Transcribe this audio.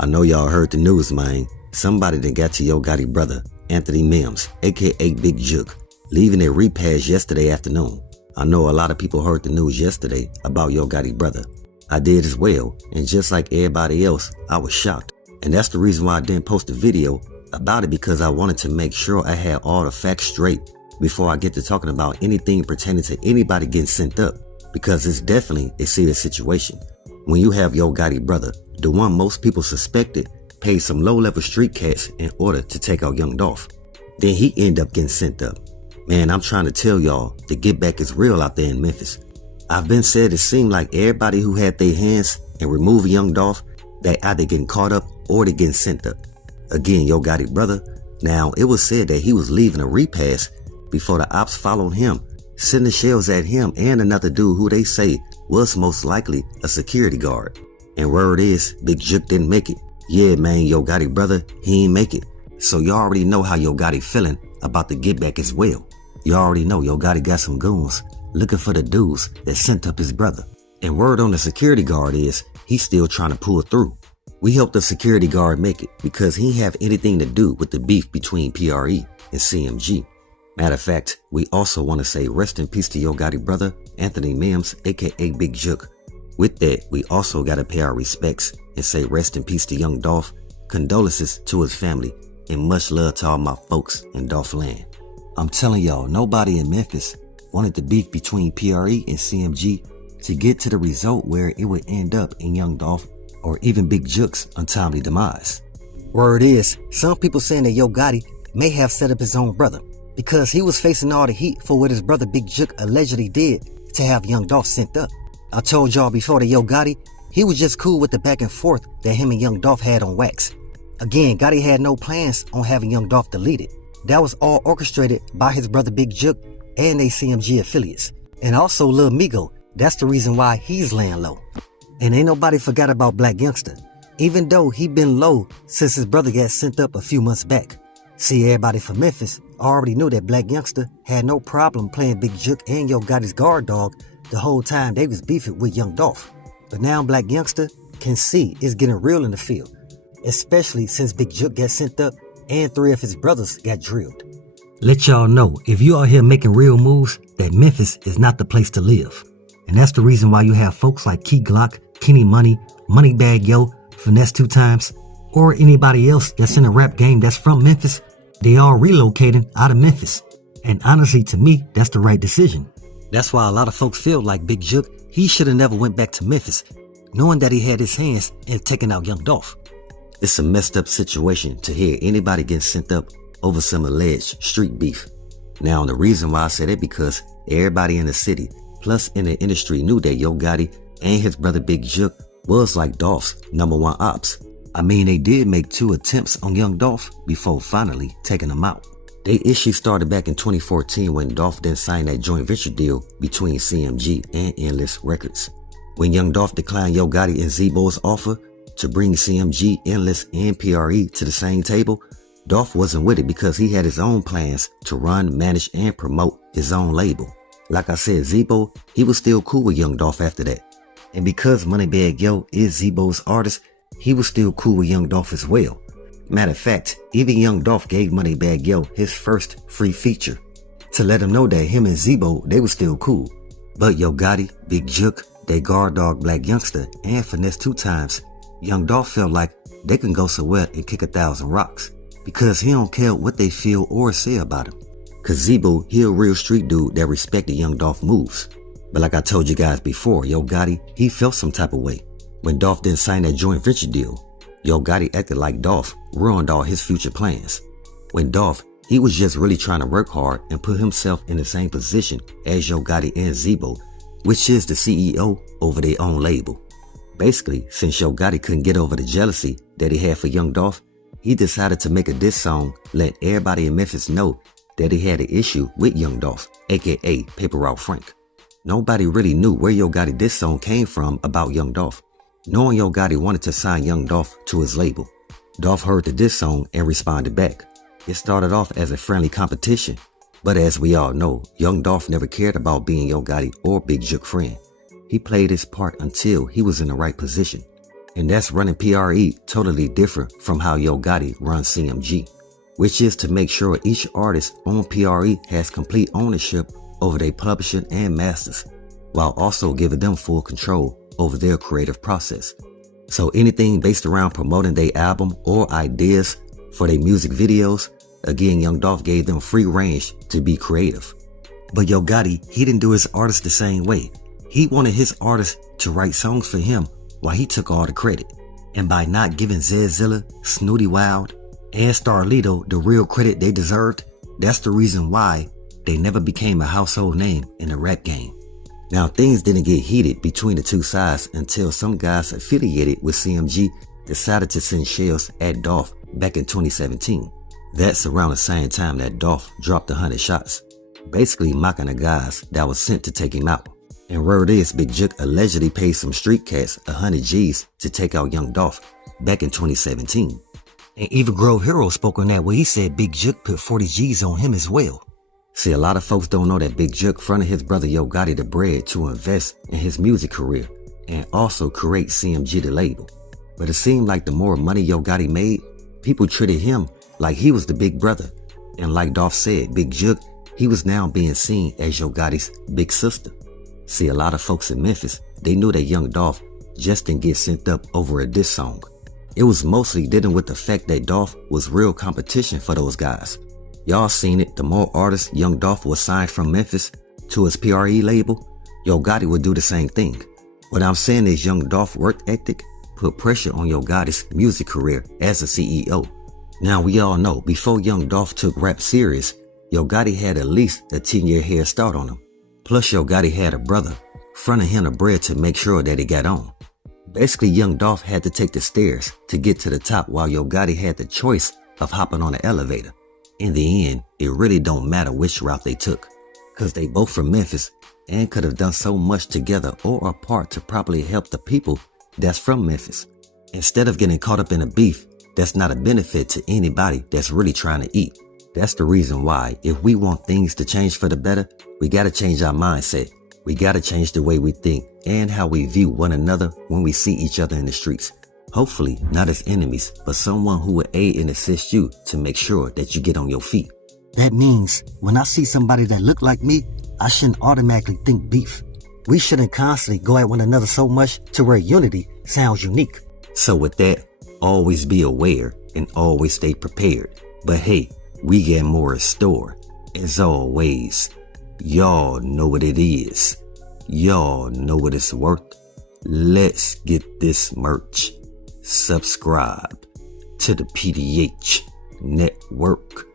I know y'all heard the news, man. Somebody done got to Yo Gotti brother, Anthony Mims, aka Big Juke, leaving a repass yesterday afternoon. I know a lot of people heard the news yesterday about Yo Gotti brother. I did as well, and just like everybody else, I was shocked. And that's the reason why I didn't post a video about it, because I wanted to make sure I had all the facts straight before I get to talking about anything pertaining to anybody getting sent up, because it's definitely a serious situation. When you have Yo Gotti brother, the one most people suspected, paid some low-level street cats in order to take out Young Dolph. Then he ended up getting sent up. Man, I'm trying to tell y'all, the get back is real out there in Memphis. I've been said it seemed like everybody who had their hands in removing Young Dolph, they either getting caught up or they getting sent up. Again, Yo Gotti brother, now it was said that he was leaving a repass before the ops followed him, sending shells at him and another dude who they say was most likely a security guard. And word is, Big Juke didn't make it. Yeah, man, Yo Gotti brother, he ain't make it. So you already know how Yo Gotti feeling about the get back as well. You already know Yo Gotti got some goons looking for the dudes that sent up his brother. And word on the security guard is he's still trying to pull through. We helped the security guard make it because he didn't have anything to do with the beef between PRE and CMG. Matter of fact, we also want to say rest in peace to Yo Gotti brother, Anthony Mims, aka Big Juke. With that, we also got to pay our respects and say rest in peace to Young Dolph, condolences to his family, and much love to all my folks in Dolph land. I'm telling y'all, nobody in Memphis wanted the beef between PRE and CMG to get to the result where it would end up in Young Dolph or even Big Juke's untimely demise. Word is, some people saying that Yo Gotti may have set up his own brother because he was facing all the heat for what his brother Big Juke allegedly did to have Young Dolph sent up. I told y'all before that Yo Gotti, he was just cool with the back and forth that him and Young Dolph had on wax. Again, Gotti had no plans on having Young Dolph deleted. That was all orchestrated by his brother Big Juke and they CMG affiliates. And also Lil Migo, that's the reason why he's laying low. And ain't nobody forgot about Black Youngster, even though he been low since his brother got sent up a few months back. See, everybody from Memphis already knew that Black Youngster had no problem playing Big Juke and Yo Gotti's guard dog the whole time they was beefing with Young Dolph. But now Black Youngster can see it's getting real in the field, especially since Big Juke got sent up and 3 of his brothers got drilled. Let y'all know, if you out here making real moves, that Memphis is not the place to live. And that's the reason why you have folks like Key Glock, Kenny Money, MoneyBaggYo, Finesse 2 Times, or anybody else that's in the rap game that's from Memphis. They all relocating out of Memphis. And honestly, to me, that's the right decision. That's why a lot of folks feel like Big Juke, he should have never went back to Memphis, knowing that he had his hands in taking out Young Dolph. It's a messed up situation to hear anybody getting sent up over some alleged street beef. Now, the reason why I say that because everybody in the city, plus in the industry, knew that Yo Gotti and his brother Big Juke was like Dolph's #1 ops. I mean, they did make 2 attempts on Young Dolph before finally taking him out. Their issue started back in 2014 when Dolph then signed that joint venture deal between CMG and Endless Records. When Young Dolph declined Yo Gotti and Z-Bo's offer to bring CMG, Endless, and PRE to the same table, Dolph wasn't with it because he had his own plans to run, manage, and promote his own label. Like I said, Z-Bo, he was still cool with Young Dolph after that. And because MoneyBaggYo is Z-Bo's artist, he was still cool with Young Dolph as well. Matter of fact, even Young Dolph gave MoneyBaggYo his first free feature to let him know that him and Z-Bo, they were still cool. But Yo Gotti, Big Juke, they guard dog Black Youngster, and Finesse 2 Times, Young Dolph felt like they can go somewhere and kick 1,000 rocks because he don't care what they feel or say about him. Cause Z-Bo, he a real street dude that respected Young Dolph moves. But like I told you guys before, Yo Gotti, he felt some type of way. When Dolph didn't sign that joint venture deal, Yo Gotti acted like Dolph ruined all his future plans. When Dolph, he was just really trying to work hard and put himself in the same position as Yo Gotti and Z-Bo, which is the CEO over their own label. Basically, since Yo Gotti couldn't get over the jealousy that he had for Young Dolph, he decided to make a diss song, let everybody in Memphis know that he had an issue with Young Dolph, aka Paper Route Frank. Nobody really knew where Yo Gotti diss song came from about Young Dolph. Knowing Yo Gotti wanted to sign Young Dolph to his label, Dolph heard the diss song and responded back. It started off as a friendly competition, but as we all know, Young Dolph never cared about being Yo Gotti or Big Juke friend. He played his part until he was in the right position. And that's running PRE totally different from how Yo Gotti runs CMG, which is to make sure each artist on PRE has complete ownership over their publishing and masters, while also giving them full control over their creative process. So anything based around promoting their album or ideas for their music videos, again, Young Dolph gave them free range to be creative. But Yo Gotti, he didn't do his artists the same way. He wanted his artists to write songs for him while he took all the credit. And by not giving Zedzilla, Snooty Wild, and Starlito the real credit they deserved, that's the reason why they never became a household name in the rap game. Now, things didn't get heated between the two sides until some guys affiliated with CMG decided to send shells at Dolph back in 2017. That's around the same time that Dolph dropped 100 shots, basically mocking the guys that was sent to take him out. And word is, Big Jook allegedly paid some street cats 100 G's to take out Young Dolph back in 2017. And even Grove Hero spoke on that where he said Big Jook put 40 G's on him as well. See, a lot of folks don't know that Big Jook fronted his brother Yo Gotti the bread to invest in his music career and also create CMG the label. But it seemed like the more money Yo Gotti made, people treated him like he was the big brother. And like Dolph said, Big Jook, he was now being seen as Yo Gotti's big sister. See, a lot of folks in Memphis, they knew that Young Dolph just didn't get sent up over a diss song. It was mostly dealing with the fact that Dolph was real competition for those guys. Y'all seen it, the more artists Young Dolph was signed from Memphis to his PRE label, Yo Gotti would do the same thing. What I'm saying is Young Dolph work ethic put pressure on Yo Gotti's music career as a CEO. Now we all know, before Young Dolph took rap serious, Yo Gotti had at least a 10-year head start on him. Plus Yo Gotti had a brother fronting him the bread to make sure that he got on. Basically, Young Dolph had to take the stairs to get to the top while Yo Gotti had the choice of hopping on the elevator. In the end, it really don't matter which route they took, cause they both from Memphis and could have done so much together or apart to properly help the people that's from Memphis, instead of getting caught up in a beef that's not a benefit to anybody that's really trying to eat. That's the reason why, if we want things to change for the better, we gotta change our mindset. We gotta change the way we think and how we view one another when we see each other in the streets. Hopefully not as enemies, but someone who will aid and assist you to make sure that you get on your feet. That means when I see somebody that look like me, I shouldn't automatically think beef. We shouldn't constantly go at one another so much to where unity sounds unique. So with that, always be aware and always stay prepared. But hey, we got more in store. As always, y'all know what it is. Y'all know what it's worth. Let's get this merch. Subscribe to the PDH Network.